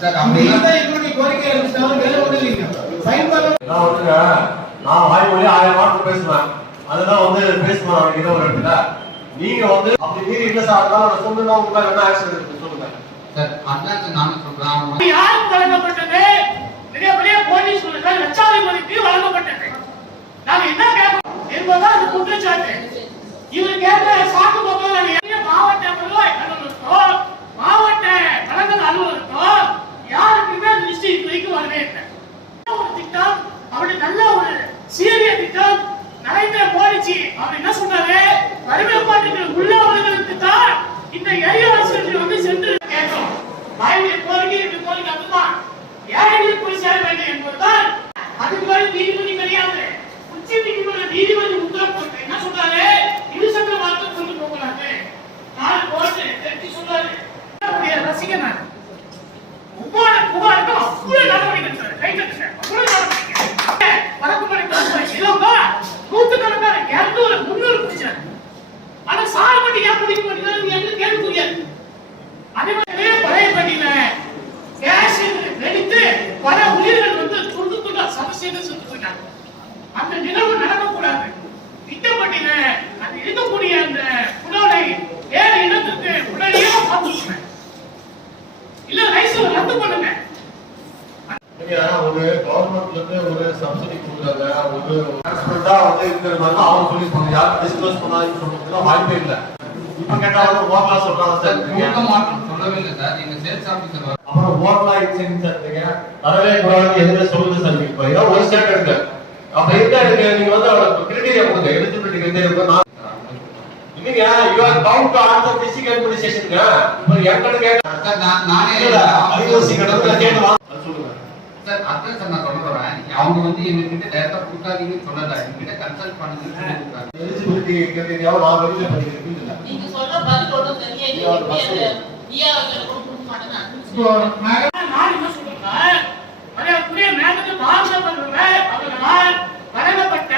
Sir அப்படிதான் எங்களுடைய கோரிக்கை இருந்துச்சுனா வேற ஒண்ணு இல்லைங்க. ஃபைன் பண்ண நான் வந்துங்க நான் வாய் மொழி 1000 வார்த்தை பேசுவேன். அதெல்லாம் வந்து பேசுவேன் அவங்கிட்ட ஒரு இடத்துல. நீங்க வந்து அப்படி மீறி இல்ல சார் அதெல்லாம் சொன்னா உங்களுக்கு என்ன ஆக்ஷன் இருக்கு சொல்லுங்க. சார் அண்ணாக்கு நான் சொல்றேன். யாருக்கு வழங்கப்பட்டது? பெரிய போலீஸ் லட்சாதிபதிக்கு வழங்கப்பட்டது. நாங்க என்ன கேட்கிறோம் என்பதுதான் அது குற்றச்சாட்டு. இவர் கேட்ட சாக்கு போக்குவரத்து மாவட்ட வருவாய் அலுவலருக்கோ மாவட்ட கலங்கல் அலுவலருக்கோ யாருக்குமே லிஸ்ட் இப்போதைக்கு வரவே இல்லை. ஒரு திட்டம் அப்படி நல்ல ஒரு சீரிய திட்டம் நரேந்திர மோடிஜி அவர் என்ன சொன்னாரு, வறுமைப்பாட்டுக்கு உள்ளவர்களுக்கு தான் இந்த எளிய அரசு வந்து சென்று கேட்கும். வாயுடைய கோரிக்கை அதுதான் ஏழைகளுக்கு போய் சேர வேண்டும் என்பதுதான். அதுக்கு மேல நீதிபதி கிடையாது. உச்ச நீதிமன்ற நீதிபதி உத்தரவு போட்டு என்ன சொல்றாரு, இருசக்கர வாகனத்தை கொண்டு போகலாங்க. நாலு கோர்ட்டு எடுத்து சொல்றாரு. ரசிகன் நான் ஒவ்வொரு புகாருக்கும் அவ்வளவு நடவடிக்கை சார் கை கட்டுங்க. அவ்வளவு நடவடிக்கை வழக்குப்படை இல்லவா நூற்றுக்கணக்கான 200 300 பிடிச்சாரு. ஆனா சார் மட்டும் ஏன் பிடிக்க மாட்டேங்கிறாரு என்று கேள்வி புரியாது. அதே மாதிரி பழைய பட்டியல கேஷ் வெடித்து பல உயிர்கள் வந்து துண்டு சமஸ்யத்தை சுட்டு போயிட்டாங்க. அந்த நிகழ்வு நடக்கக்கூடாது. திட்டப்பட்டியல அது இருக்கக்கூடிய அந்த புலனை வேறு இடத்துக்கு உடனடியாக பார்த்துக்கணும். இல்ல லைசன்ஸ் ரத்து பண்ணுங்க. ஒரு கவர்மெண்ட்ல இருந்து ஒரு சப்சிடி கொடுக்குறாங்க. ஒரு ஹாஸ்பிட்டலா வந்து இருக்கிற மாதிரி அவங்க சொல்லிருப்பாங்க. யாரும் டிஸ்க்ளோஸ் பண்ணாதுன்னு சொல்றதுக்கு வாய்ப்பே இல்லை. இப்ப கேட்டா ஓட்டலா சொல்றாங்க சார். கொடுக்க மாட்டோம் சொல்லவே இல்லை சார். நீங்க சேல்ஸ் ஆபீசர் அப்புறம் ஓட்டலா இன்சென்ட் சார் வரவே கூடாது எதுவுமே சொல்லுது சார். இப்ப ஏதாவது ஒரு ஸ்டேட் இருக்கு. அப்ப எங்க இருக்கு நீங்க வந்து கிரைட்டீரியா கொடுங்க. எலிஜிபிலிட்டி கிரைட்டீரியா இல்லைங்க. You are bound to answer district அட்மினிஸ்ட்ரேஷனுங்க. இப்ப என்கிட்ட கேட்டா நானே ஐஓசி கிட்ட கேட்டு சொல்லுங்க சார். அதான் சார் நான் சொல்ல வரேன். அவங்க வந்து எங்ககிட்ட டேட்டா கொடுக்காதீங்கன்னு சொல்லல, எங்ககிட்ட கன்சல்ட் பண்ணுங்கன்னு சொல்லிருக்காங்க. எலிஜிபிலிட்டி கிரைட்டீரியாவை நான் வெரிஃபை பண்ணிருக்கேன். நீங்க சொல்ற பதில் ஒன்றும் சரியா இல்லை. விஆர்ஓ கொடுக்க மாட்டேங்க. நான் என்ன சொல்றேன், அதற்குரிய மேற்கு பாதிக்கப்பட்டவர்கள் அவர்களால் வழங்கப்பட்ட